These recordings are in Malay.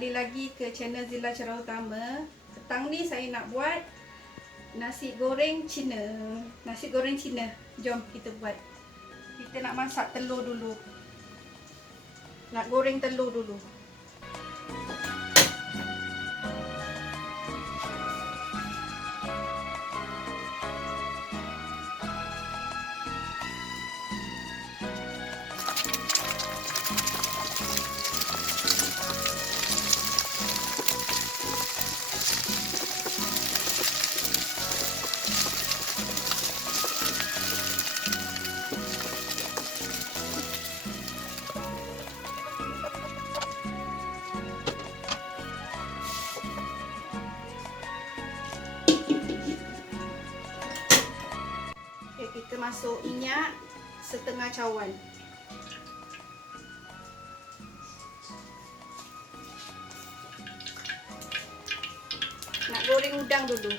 kembali lagi ke channel Zila Cara Utama. Petang ni saya nak buat nasi goreng Cina. Nasi goreng Cina. Jom kita buat. Kita nak masak telur dulu. Nak goreng telur dulu. Kita masuk minyak setengah cawan. Nak goreng udang dulu.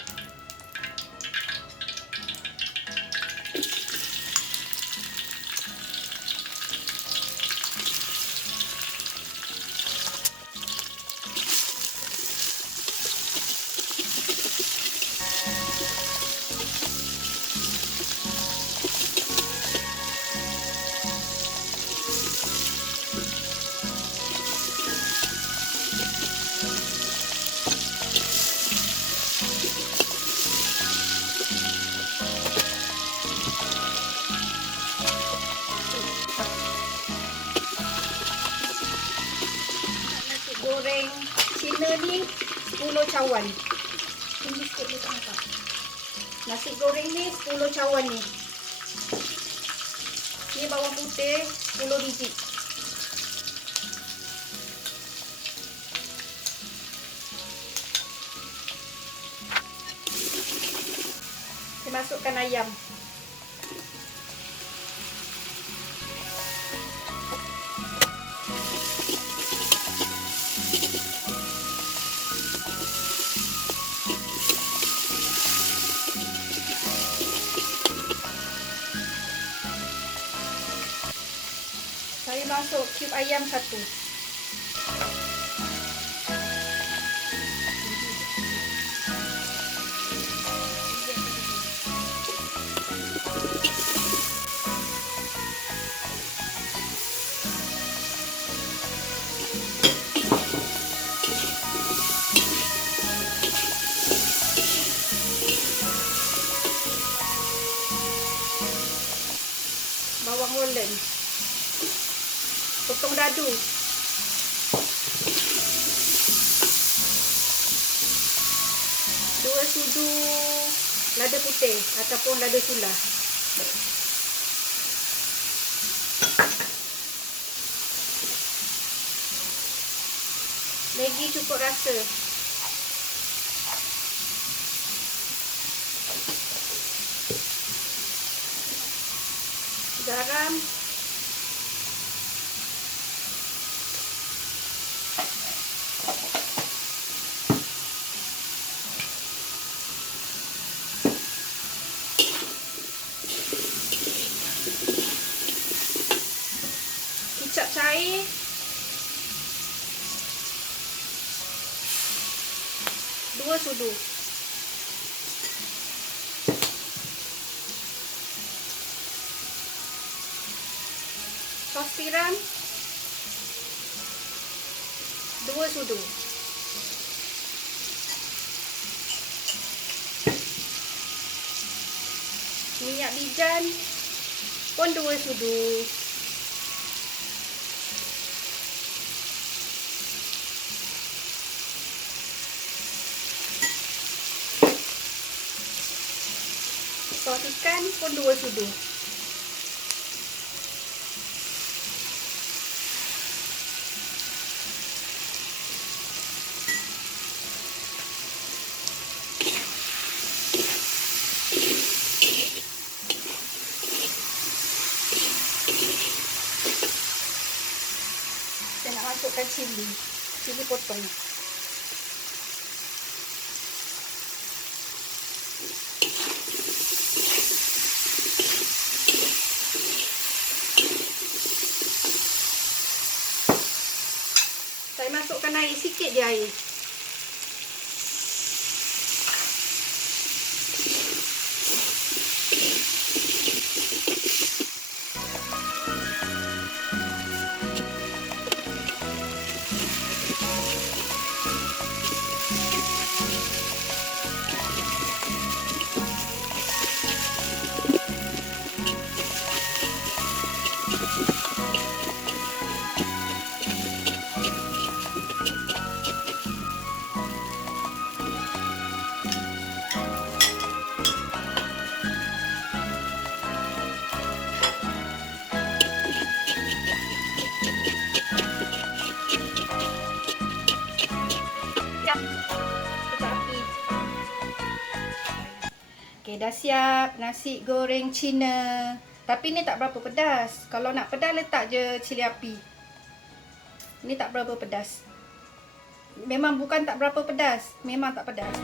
Goreng Cina ni 10 cawan. Ini sikit dia tak nampak. Nasi goreng ni 10 cawan ni. Ni bawang putih 10 biji. Saya masukkan ayam. Saya masuk cube ayam 1. Bawang holland. Potong dadu. Dua sudu lada putih ataupun lada sulah. Maggi cukup rasa. Garam. Kicap cair. Dua sudu. Sos tiram 2 sudu. Minyak bijan pun 2 sudu. Sos ikan pun 2 sudu. Saya nak masukkan cili. Cili potong. masukkan air, sikit je air. Okey, dah siap nasi goreng Cina. Tapi ni tak berapa pedas. Kalau nak pedas letak je cili api. Ni tak berapa pedas. Memang bukan tak berapa pedas, memang tak pedas.